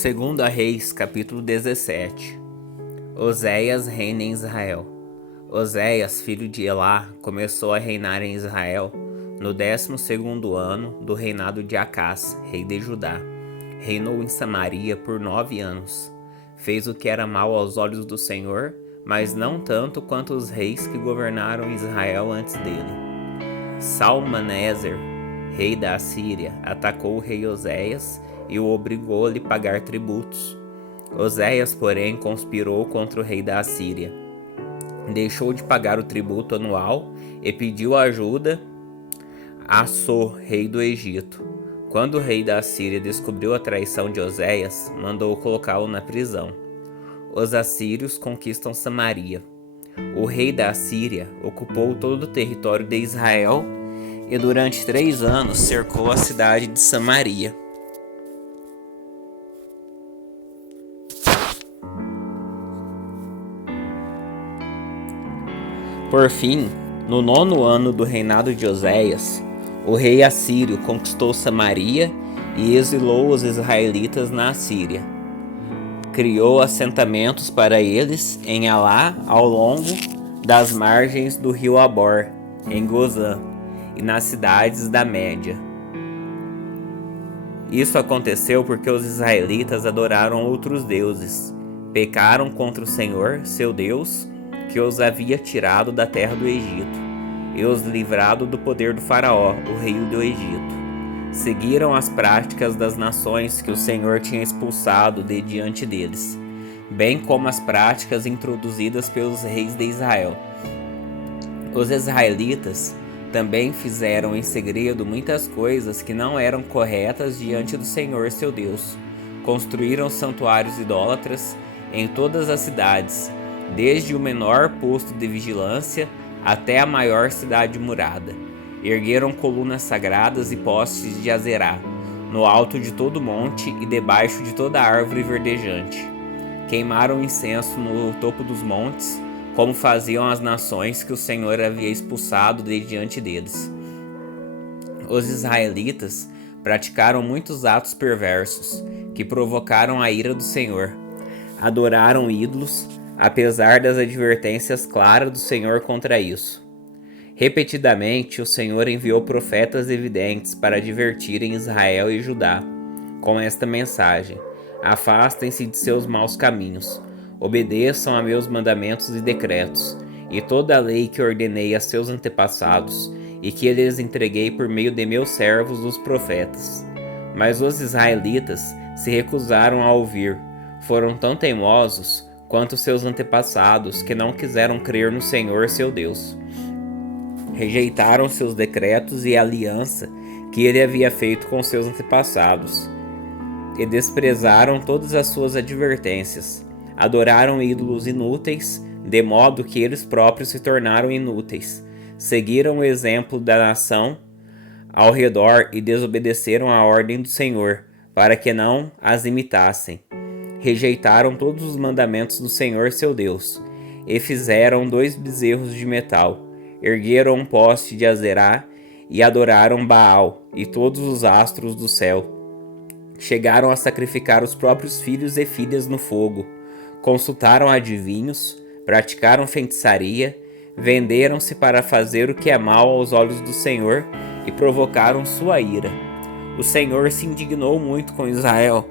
Segunda Reis, capítulo 17. Oséias reina em Israel. Oséias, filho de Elá, começou a reinar em Israel no 12º ano do reinado de Acás, rei de Judá. Reinou em Samaria por 9 anos. Fez o que era mal aos olhos do Senhor, mas não tanto quanto os reis que governaram Israel antes dele. Salmaneser, rei da Assíria, atacou o rei Oséias e o obrigou a lhe pagar tributos. Oséias, porém, conspirou contra o rei da Assíria. Deixou de pagar o tributo anual e pediu ajuda a So, rei do Egito. Quando o rei da Assíria descobriu a traição de Oséias, mandou colocá-lo na prisão. Os assírios conquistam Samaria. O rei da Assíria ocupou todo o território de Israel e durante 3 anos cercou a cidade de Samaria. Por fim, no 9º ano do reinado de Oséias, o rei assírio conquistou Samaria e exilou os israelitas na Assíria. Criou assentamentos para eles em Alá, ao longo das margens do rio Abor, em Gozã, e nas cidades da Média. Isso aconteceu porque os israelitas adoraram outros deuses, pecaram contra o Senhor, seu Deus, que os havia tirado da terra do Egito, e os livrado do poder do faraó, o rei do Egito. Seguiram as práticas das nações que o Senhor tinha expulsado de diante deles, bem como as práticas introduzidas pelos reis de Israel. Os israelitas também fizeram em segredo muitas coisas que não eram corretas diante do Senhor, seu Deus. Construíram santuários idólatras em todas as cidades, desde o menor posto de vigilância até a maior cidade murada. Ergueram colunas sagradas e postes de Azerá, no alto de todo monte e debaixo de toda árvore verdejante. Queimaram incenso no topo dos montes, como faziam as nações que o Senhor havia expulsado de diante deles. Os israelitas praticaram muitos atos perversos, que provocaram a ira do Senhor. Adoraram ídolos, apesar das advertências claras do Senhor contra isso. Repetidamente, o Senhor enviou profetas evidentes para advertirem Israel e Judá com esta mensagem: afastem-se de seus maus caminhos, obedeçam a meus mandamentos e decretos, e toda a lei que ordenei a seus antepassados, e que lhes entreguei por meio de meus servos, os profetas. Mas os israelitas se recusaram a ouvir, foram tão teimosos quanto seus antepassados, que não quiseram crer no Senhor seu Deus. Rejeitaram seus decretos e a aliança que ele havia feito com seus antepassados, e desprezaram todas as suas advertências. Adoraram ídolos inúteis, de modo que eles próprios se tornaram inúteis. Seguiram o exemplo da nação ao redor e desobedeceram a ordem do Senhor, para que não as imitassem. Rejeitaram todos os mandamentos do Senhor seu Deus, e fizeram 2 bezerros de metal. Ergueram um poste de Azerá e adoraram Baal e todos os astros do céu. Chegaram a sacrificar os próprios filhos e filhas no fogo. Consultaram adivinhos, praticaram feitiçaria, venderam-se para fazer o que é mal aos olhos do Senhor e provocaram sua ira. O Senhor se indignou muito com Israel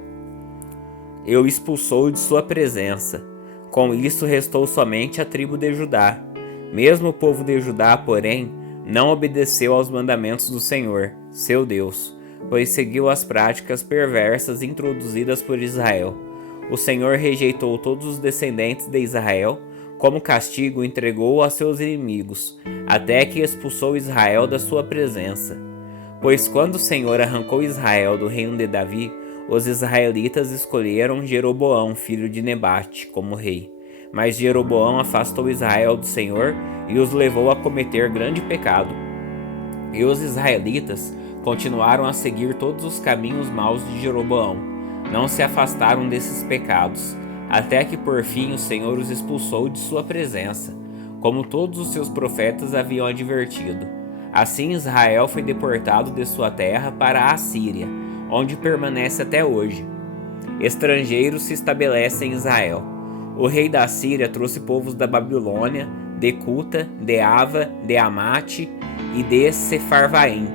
e o expulsou de sua presença. Com isso restou somente a tribo de Judá. Mesmo o povo de Judá, porém, não obedeceu aos mandamentos do Senhor, seu Deus, pois seguiu as práticas perversas introduzidas por Israel. O Senhor rejeitou todos os descendentes de Israel, como castigo entregou-o a seus inimigos, até que expulsou Israel da sua presença. Pois quando o Senhor arrancou Israel do reino de Davi, os israelitas escolheram Jeroboão, filho de Nebate, como rei. Mas Jeroboão afastou Israel do Senhor e os levou a cometer grande pecado. E os israelitas continuaram a seguir todos os caminhos maus de Jeroboão. Não se afastaram desses pecados, até que por fim o Senhor os expulsou de sua presença, como todos os seus profetas haviam advertido. Assim Israel foi deportado de sua terra para a Assíria, onde permanece até hoje. estrangeiros se estabelecem em Israel. O rei da Síria trouxe povos da Babilônia, de Cuta, de Ava, de Amate e de Sefarvaim,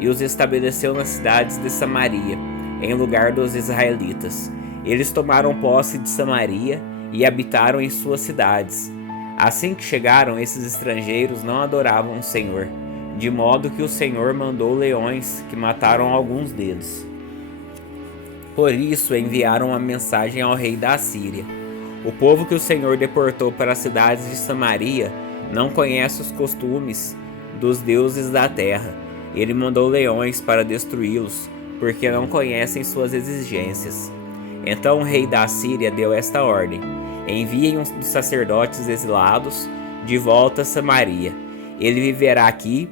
e os estabeleceu nas cidades de Samaria, em lugar dos israelitas. Eles tomaram posse de Samaria e habitaram em suas cidades. Assim que chegaram, esses estrangeiros não adoravam o Senhor, de modo que o Senhor mandou leões que mataram alguns deles. Por isso enviaram uma mensagem ao rei da Síria: o povo que o Senhor deportou para as cidades de Samaria não conhece os costumes dos deuses da terra. Ele mandou leões para destruí-los, porque não conhecem suas exigências. Então o rei da Síria deu esta ordem: enviem um dos sacerdotes exilados de volta a Samaria. Ele viverá aqui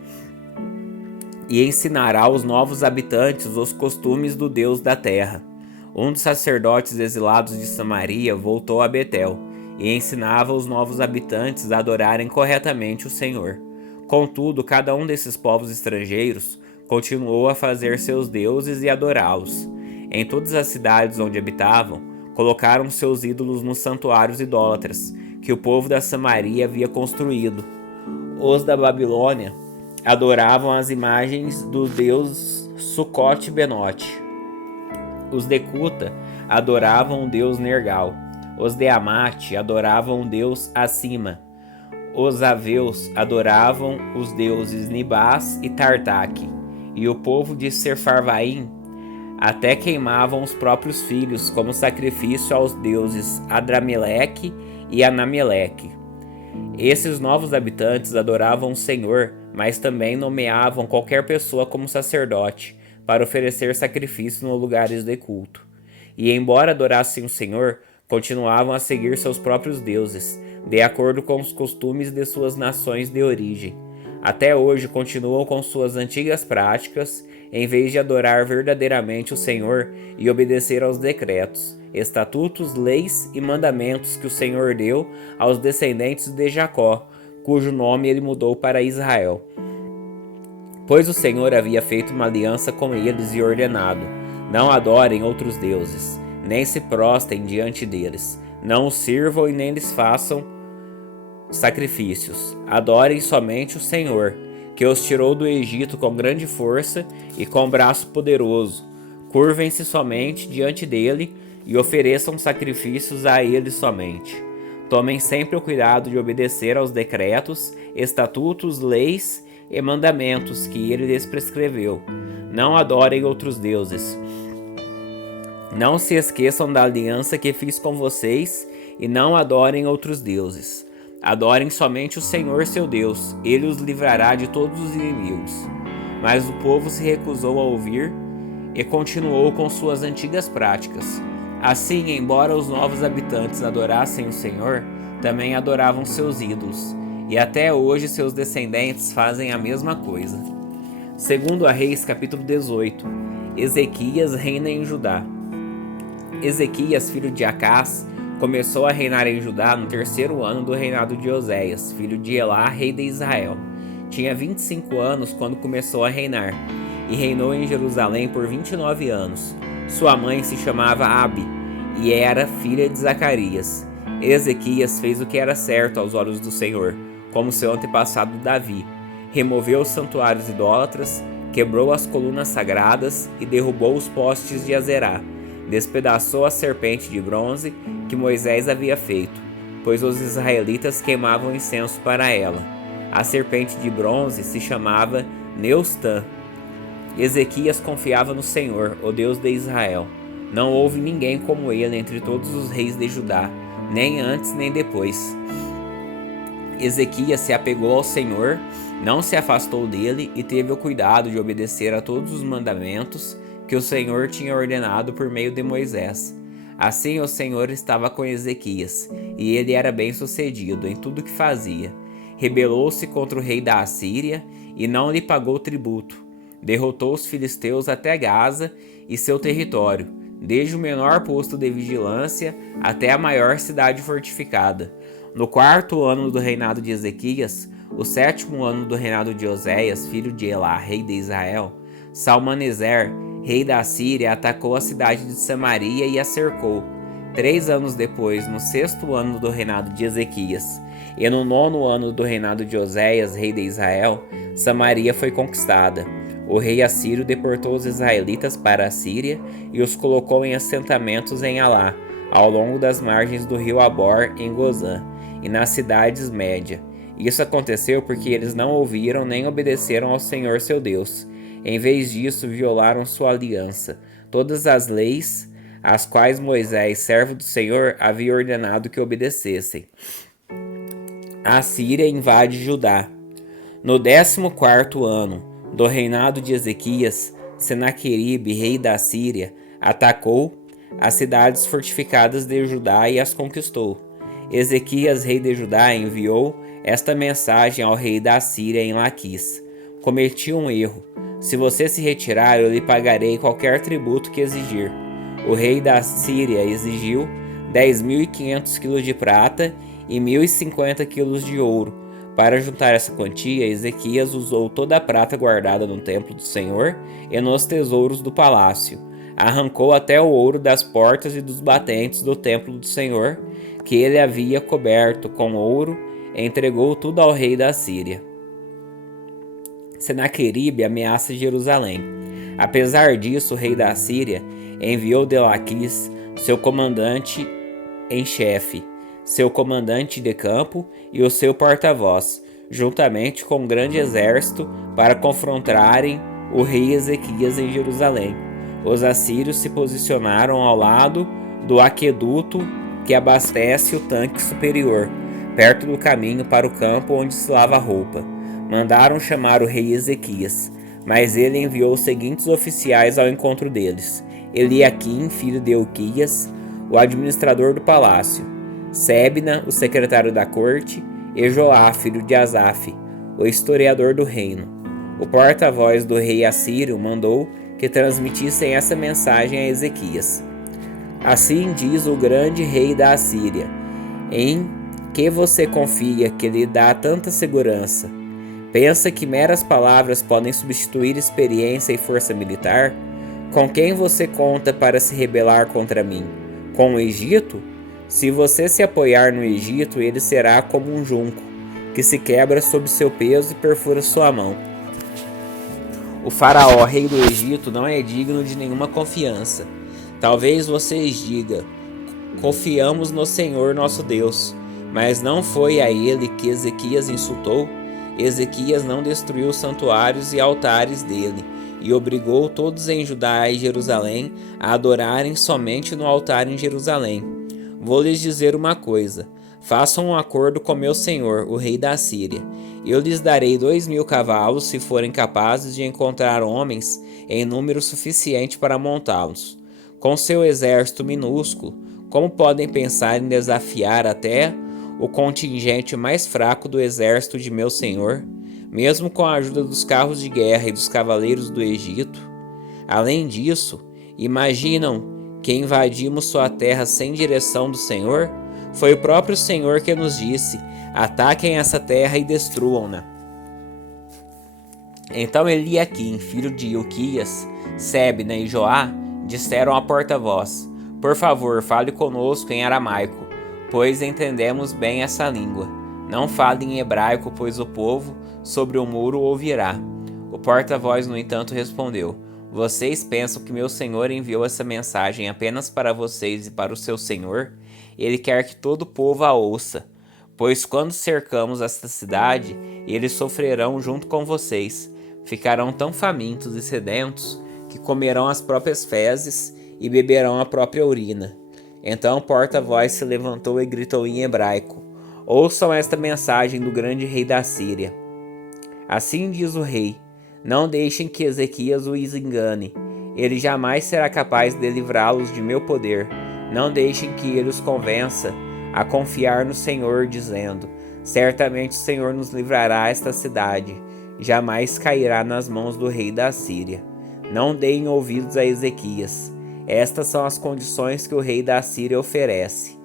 e ensinará aos novos habitantes os costumes do Deus da terra. Um dos sacerdotes exilados de Samaria voltou a Betel e ensinava os novos habitantes a adorarem corretamente o Senhor. Contudo, cada um desses povos estrangeiros continuou a fazer seus deuses e adorá-los. Em todas as cidades onde habitavam, colocaram seus ídolos nos santuários idólatras que o povo da Samaria havia construído. Os da Babilônia adoravam as imagens do deus Sucote-Benote. Os de Cuta adoravam o deus Nergal. Os de Amate adoravam o deus Acima. Os aveus adoravam os deuses Nibás e Tartaque. E o povo de Sefarvaim até queimavam os próprios filhos como sacrifício aos deuses Adrameleque e Anameleque. Esses novos habitantes adoravam o Senhor, mas também nomeavam qualquer pessoa como sacerdote para oferecer sacrifício nos lugares de culto. E embora adorassem o Senhor, continuavam a seguir seus próprios deuses, de acordo com os costumes de suas nações de origem. Até hoje continuam com suas antigas práticas, em vez de adorar verdadeiramente o Senhor e obedecer aos decretos, estatutos, leis e mandamentos que o Senhor deu aos descendentes de Jacó, cujo nome ele mudou para Israel. Pois o Senhor havia feito uma aliança com eles e ordenado: não adorem outros deuses, nem se prostrem diante deles, não os sirvam e nem lhes façam sacrifícios. Adorem somente o Senhor, que os tirou do Egito com grande força e com braço poderoso. Curvem-se somente diante dele e ofereçam sacrifícios a ele somente. Tomem sempre o cuidado de obedecer aos decretos, estatutos, leis e mandamentos que ele lhes prescreveu. Não adorem outros deuses. Não se esqueçam da aliança que fiz com vocês e não adorem outros deuses. Adorem somente o Senhor seu Deus, ele os livrará de todos os inimigos. Mas o povo se recusou a ouvir e continuou com suas antigas práticas. Assim, embora os novos habitantes adorassem o Senhor, também adoravam seus ídolos, e até hoje seus descendentes fazem a mesma coisa. Segundo a Reis, capítulo 18, Ezequias reina em Judá. Ezequias, filho de Acás, começou a reinar em Judá no 3º ano do reinado de Oséias, filho de Elá, rei de Israel. Tinha 25 anos quando começou a reinar, e reinou em Jerusalém por 29 anos. Sua mãe se chamava Abi, e era filha de Zacarias. Ezequias fez o que era certo aos olhos do Senhor, como seu antepassado Davi. Removeu os santuários idólatras, quebrou as colunas sagradas e derrubou os postes de Azerá. Despedaçou a serpente de bronze que Moisés havia feito, pois os israelitas queimavam incenso para ela. A serpente de bronze se chamava Neustã. Ezequias confiava no Senhor, o Deus de Israel. Não houve ninguém como ele entre todos os reis de Judá, nem antes nem depois. Ezequias se apegou ao Senhor, não se afastou dele e teve o cuidado de obedecer a todos os mandamentos que o Senhor tinha ordenado por meio de Moisés. Assim o Senhor estava com Ezequias, e ele era bem-sucedido em tudo que fazia. Rebelou-se contra o rei da Assíria e não lhe pagou tributo. Derrotou os filisteus até Gaza e seu território, desde o menor posto de vigilância até a maior cidade fortificada. No 4º ano do reinado de Ezequias, o 7º ano do reinado de Oséias, filho de Elá, rei de Israel, Salmaneser rei da Síria, atacou a cidade de Samaria e a cercou. 3 anos depois, no 6º ano do reinado de Ezequias, e no 9º ano do reinado de Oséias, rei de Israel, Samaria foi conquistada. O rei assírio deportou os israelitas para a Síria e os colocou em assentamentos em Alá, ao longo das margens do rio Abor, em Gozã, e nas cidades médias. Isso aconteceu porque eles não ouviram nem obedeceram ao Senhor seu Deus. Em vez disso, violaram sua aliança, todas as leis às quais Moisés, servo do Senhor, havia ordenado que obedecessem. A Síria invade Judá. No 14º ano do reinado de Ezequias, Senaqueribe, rei da Síria, atacou as cidades fortificadas de Judá e as conquistou. Ezequias, rei de Judá, enviou esta mensagem ao rei da Síria em Laquis: cometi um erro. Se você se retirar, eu lhe pagarei qualquer tributo que exigir. O rei da Síria exigiu 10.500 quilos de prata e 1.050 quilos de ouro. Para juntar essa quantia, Ezequias usou toda a prata guardada no templo do Senhor e nos tesouros do palácio. Arrancou até o ouro das portas e dos batentes do templo do Senhor, que ele havia coberto com ouro, e entregou tudo ao rei da Síria. Senaqueribe ameaça Jerusalém. Apesar disso, o rei da Síria enviou de Laquis seu comandante em chefe, seu comandante de campo e o seu porta-voz, juntamente com um grande exército, para confrontarem o rei Ezequias em Jerusalém. Os assírios se posicionaram ao lado do aqueduto que abastece o tanque superior, perto do caminho para o campo onde se lava a roupa. Mandaram chamar o rei Ezequias, mas ele enviou os seguintes oficiais ao encontro deles: Eliaquim, filho de Ilquias, o administrador do palácio; Sebna, o secretário da corte; e Joá, filho de Asaf, o historiador do reino. O porta-voz do rei assírio mandou que transmitissem essa mensagem a Ezequias: assim diz o grande rei da Assíria: em que você confia que lhe dá tanta segurança? Pensa que meras palavras podem substituir experiência e força militar? Com quem você conta para se rebelar contra mim? Com o Egito? Se você se apoiar no Egito, ele será como um junco, que se quebra sob seu peso e perfura sua mão. O faraó, rei do Egito, não é digno de nenhuma confiança. Talvez vocês digam: confiamos no Senhor nosso Deus. Mas não foi a ele que Ezequias insultou? Ezequias não destruiu os santuários e altares dele, e obrigou todos em Judá e Jerusalém a adorarem somente no altar em Jerusalém. Vou lhes dizer uma coisa: façam um acordo com meu senhor, o rei da Síria. Eu lhes darei 2.000 cavalos se forem capazes de encontrar homens em número suficiente para montá-los. Com seu exército minúsculo, como podem pensar em desafiar até o contingente mais fraco do exército de meu senhor, mesmo com a ajuda dos carros de guerra e dos cavaleiros do Egito? Além disso, imaginam que invadimos sua terra sem direção do Senhor? Foi o próprio Senhor que nos disse: ataquem essa terra e destruam-na. Então Eliaquim, filho de Ilquias, Sebna e Joá, disseram à porta-voz: por favor, fale conosco em aramaico, pois entendemos bem essa língua. Não fale em hebraico, pois o povo sobre o muro ouvirá. O porta-voz, no entanto, respondeu: vocês pensam que meu senhor enviou essa mensagem apenas para vocês e para o seu senhor? Ele quer que todo o povo a ouça. Pois quando cercamos esta cidade, eles sofrerão junto com vocês. Ficarão tão famintos e sedentos que comerão as próprias fezes e beberão a própria urina. Então o porta-voz se levantou e gritou em hebraico: ouçam esta mensagem do grande rei da Síria. Assim diz o rei: não deixem que Ezequias os engane. Ele jamais será capaz de livrá-los de meu poder. Não deixem que ele os convença a confiar no Senhor, dizendo: certamente o Senhor nos livrará esta cidade. Jamais cairá nas mãos do rei da Síria. Não deem ouvidos a Ezequias. Estas são as condições que o rei da Síria oferece.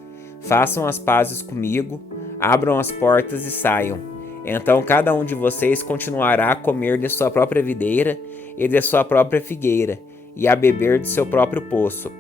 Façam as pazes comigo, abram as portas e saiam. Então cada um de vocês continuará a comer de sua própria videira e de sua própria figueira, e a beber de seu próprio poço.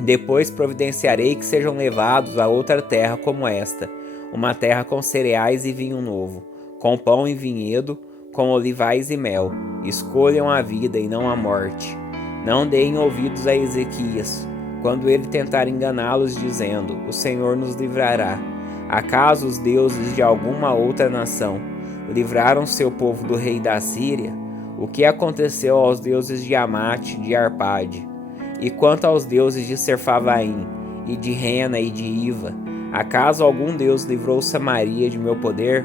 Depois providenciarei que sejam levados a outra terra como esta, uma terra com cereais e vinho novo, com pão e vinhedo, com olivais e mel. Escolham a vida e não a morte. Não deem ouvidos a Ezequias, quando ele tentar enganá-los, dizendo: o Senhor nos livrará. Acaso os deuses de alguma outra nação livraram seu povo do rei da Síria? O que aconteceu aos deuses de Amate, de Arpade? E quanto aos deuses de Serfavaim, e de Rena e de Iva, acaso algum deus livrou Samaria de meu poder?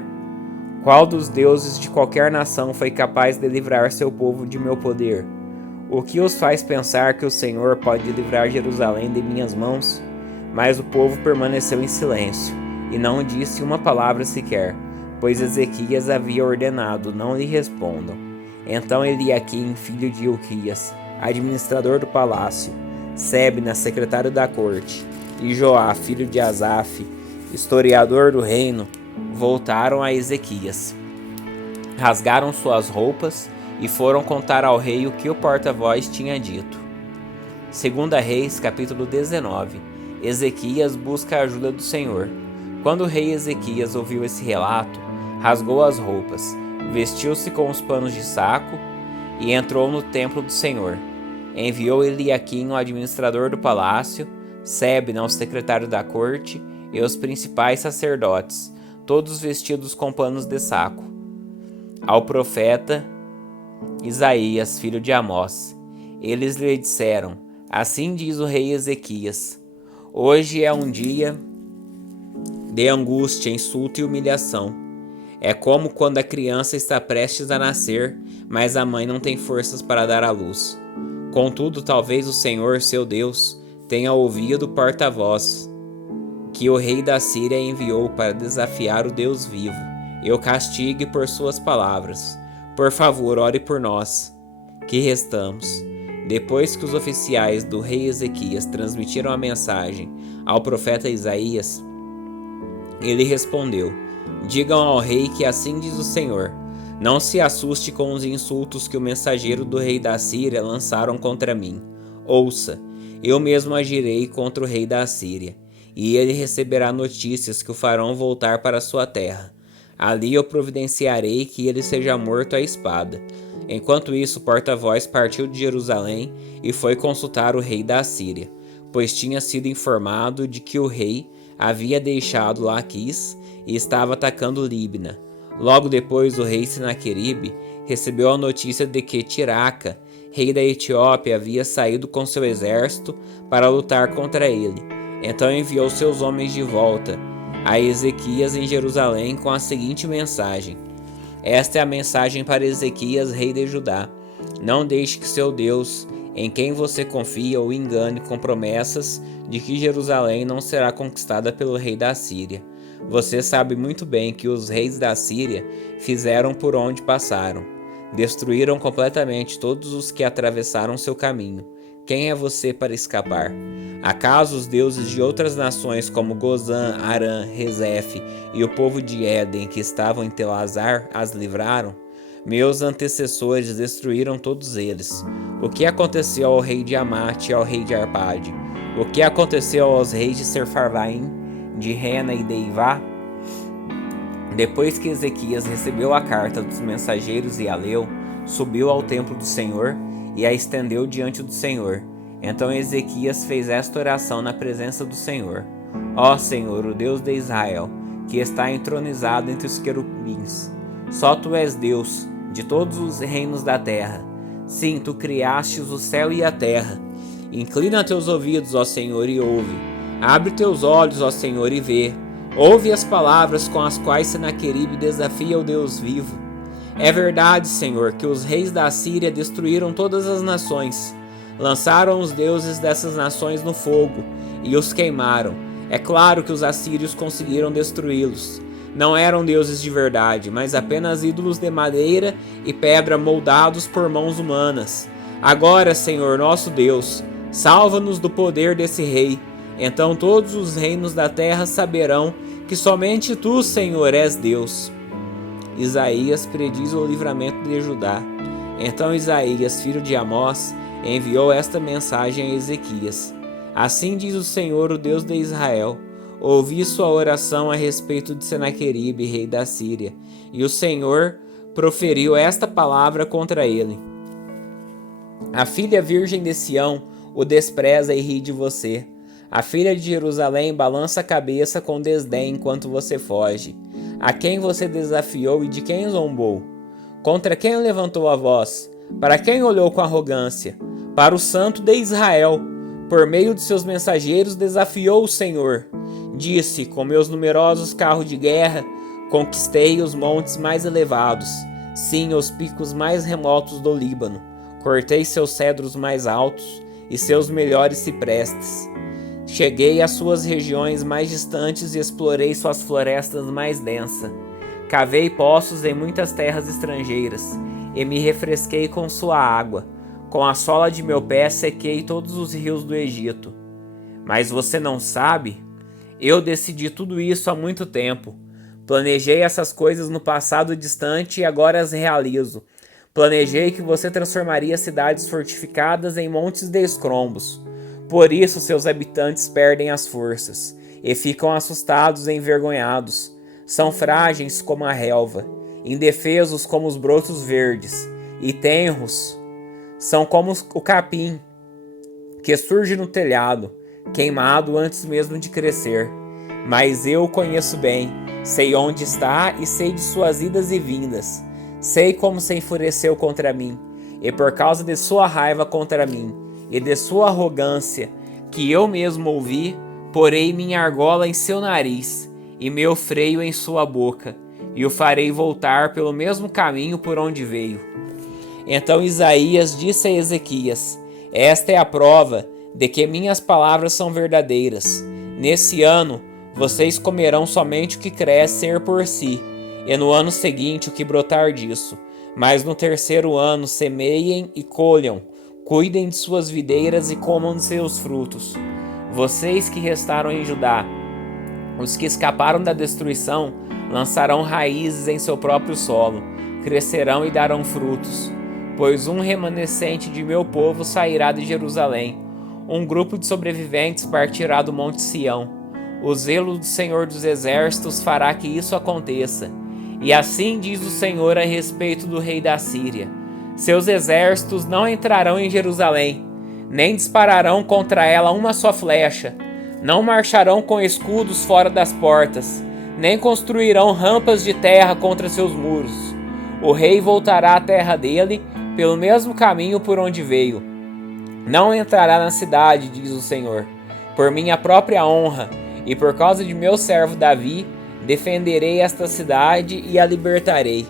Qual dos deuses de qualquer nação foi capaz de livrar seu povo de meu poder? O que os faz pensar que o Senhor pode livrar Jerusalém de minhas mãos? Mas o povo permaneceu em silêncio, e não disse uma palavra sequer, pois Ezequias havia ordenado: não lhe respondam. Então Eliaquim, filho de Hilquias, administrador do palácio, Sebna, secretário da corte, e Joá, filho de Asaf, historiador do reino, voltaram a Ezequias. Rasgaram suas roupas e foram contar ao rei o que o porta-voz tinha dito. 2 Reis, capítulo 19. Ezequias busca a ajuda do Senhor. Quando o rei Ezequias ouviu esse relato, rasgou as roupas, vestiu-se com os panos de saco e entrou no templo do Senhor. Enviou Eliaquim, o administrador do palácio, Sebna, o secretário da corte, e os principais sacerdotes, todos vestidos com panos de saco, ao profeta Isaías, filho de Amós. Eles lhe disseram: assim diz o rei Ezequias: hoje é um dia de angústia, insulto e humilhação. É como quando a criança está prestes a nascer, mas a mãe não tem forças para dar à luz. Contudo, talvez o Senhor, seu Deus, tenha ouvido o porta-voz que o rei da Síria enviou para desafiar o Deus vivo, e o castigue por suas palavras. Por favor, ore por nós, que restamos. Depois que os oficiais do rei Ezequias transmitiram a mensagem ao profeta Isaías, ele respondeu: digam ao rei que assim diz o Senhor: não se assuste com os insultos que o mensageiro do rei da Síria lançaram contra mim. Ouça, eu mesmo agirei contra o rei da Síria, e ele receberá notícias que o farão voltar para sua terra. Ali eu providenciarei que ele seja morto à espada. Enquanto isso, o porta-voz partiu de Jerusalém e foi consultar o rei da Síria, pois tinha sido informado de que o rei havia deixado Laquis e estava atacando Libna. Logo depois, o rei Senaqueribe recebeu a notícia de que Tiraca, rei da Etiópia, havia saído com seu exército para lutar contra ele. Então enviou seus homens de volta a Ezequias em Jerusalém com a seguinte mensagem: esta é a mensagem para Ezequias, rei de Judá: não deixe que seu Deus, em quem você confia, o engane com promessas de que Jerusalém não será conquistada pelo rei da Síria. Você sabe muito bem que os reis da Síria fizeram por onde passaram. Destruíram completamente todos os que atravessaram seu caminho. Quem é você para escapar? Acaso os deuses de outras nações como Gozã, Arã, Rezef e o povo de Éden que estavam em Telazar as livraram? Meus antecessores destruíram todos eles. O que aconteceu ao rei de Amate e ao rei de Arpade? O que aconteceu aos reis de Serfavaim, de Rena e de Ivá? Depois que Ezequias recebeu a carta dos mensageiros e a leu, subiu ao templo do Senhor e a estendeu diante do Senhor. Então Ezequias fez esta oração na presença do Senhor: ó Senhor, o Deus de Israel, que está entronizado entre os querubins, só tu és Deus de todos os reinos da terra. Sim, tu criastes o céu e a terra. Inclina teus ouvidos, ó Senhor, e ouve. Abre teus olhos, ó Senhor, e vê. Ouve as palavras com as quais Senaqueribe desafia o Deus vivo. É verdade, Senhor, que os reis da Síria destruíram todas as nações. Lançaram os deuses dessas nações no fogo e os queimaram. É claro que os assírios conseguiram destruí-los. Não eram deuses de verdade, mas apenas ídolos de madeira e pedra moldados por mãos humanas. Agora, Senhor, nosso Deus, salva-nos do poder desse rei. Então todos os reinos da terra saberão que somente tu, Senhor, és Deus. Isaías prediz o livramento de Judá. Então Isaías, filho de Amós, enviou esta mensagem a Ezequias: Assim diz o Senhor, o Deus de Israel: Ouvi sua oração a respeito de Senaqueribe, rei da Síria, e o Senhor proferiu esta palavra contra ele: A filha virgem de Sião o despreza e ri de você. A filha de Jerusalém balança a cabeça com desdém enquanto você foge. A quem você desafiou e de quem zombou? Contra quem levantou a voz? Para quem olhou com arrogância? Para o Santo de Israel. Por meio de seus mensageiros desafiou o Senhor. Disse: Com meus numerosos carros de guerra, conquistei os montes mais elevados, sim, os picos mais remotos do Líbano. Cortei seus cedros mais altos e seus melhores ciprestes. Cheguei às suas regiões mais distantes e explorei suas florestas mais densas. Cavei poços em muitas terras estrangeiras e me refresquei com sua água. Com a sola de meu pé sequei todos os rios do Egito. Mas você não sabe? Eu decidi tudo isso há muito tempo. Planejei essas coisas no passado distante e agora as realizo. Planejei que você transformaria cidades fortificadas em montes de escombros. Por isso seus habitantes perdem as forças e ficam assustados e envergonhados. São frágeis como a relva, indefesos como os brotos verdes, e tenros são como o capim que surge no telhado, queimado antes mesmo de crescer. Mas eu o conheço bem, sei onde está e sei de suas idas e vindas. Sei como se enfureceu contra mim, e por causa de sua raiva contra mim e de sua arrogância, que eu mesmo ouvi, porei minha argola em seu nariz e meu freio em sua boca, e o farei voltar pelo mesmo caminho por onde veio. Então Isaías disse a Ezequias: Esta é a prova de que minhas palavras são verdadeiras. Nesse ano, vocês comerão somente o que crescer por si, e no ano seguinte o que brotar disso. Mas no terceiro ano semeiem e colham, cuidem de suas videiras e comam de seus frutos. Vocês que restaram em Judá, os que escaparam da destruição, lançarão raízes em seu próprio solo, crescerão e darão frutos. Pois um remanescente de meu povo sairá de Jerusalém, um grupo de sobreviventes partirá do Monte Sião. O zelo do Senhor dos Exércitos fará que isso aconteça. E assim diz o Senhor a respeito do rei da Síria: Seus exércitos não entrarão em Jerusalém, nem dispararão contra ela uma só flecha, não marcharão com escudos fora das portas, nem construirão rampas de terra contra seus muros. O rei voltará à terra dele pelo mesmo caminho por onde veio. Não entrará na cidade, diz o Senhor. Por minha própria honra e por causa de meu servo Davi, defenderei esta cidade e a libertarei.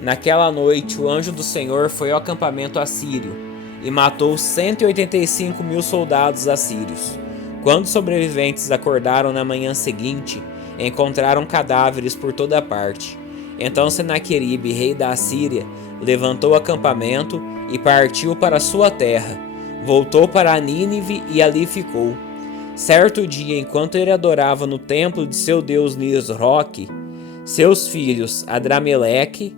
Naquela noite, o anjo do Senhor foi ao acampamento assírio e matou 185.000 soldados assírios. Quando os sobreviventes acordaram na manhã seguinte, encontraram cadáveres por toda parte. Então Senaqueribe, rei da Assíria, levantou o acampamento e partiu para sua terra. Voltou para Nínive e ali ficou. Certo dia, enquanto ele adorava no templo de seu deus Nisroque, seus filhos Adrameleque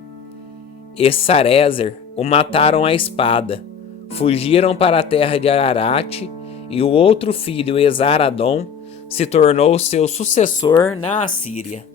e Sarezer o mataram à espada. Fugiram para a terra de Ararate, e o outro filho, Esar-Adom, se tornou seu sucessor na Assíria.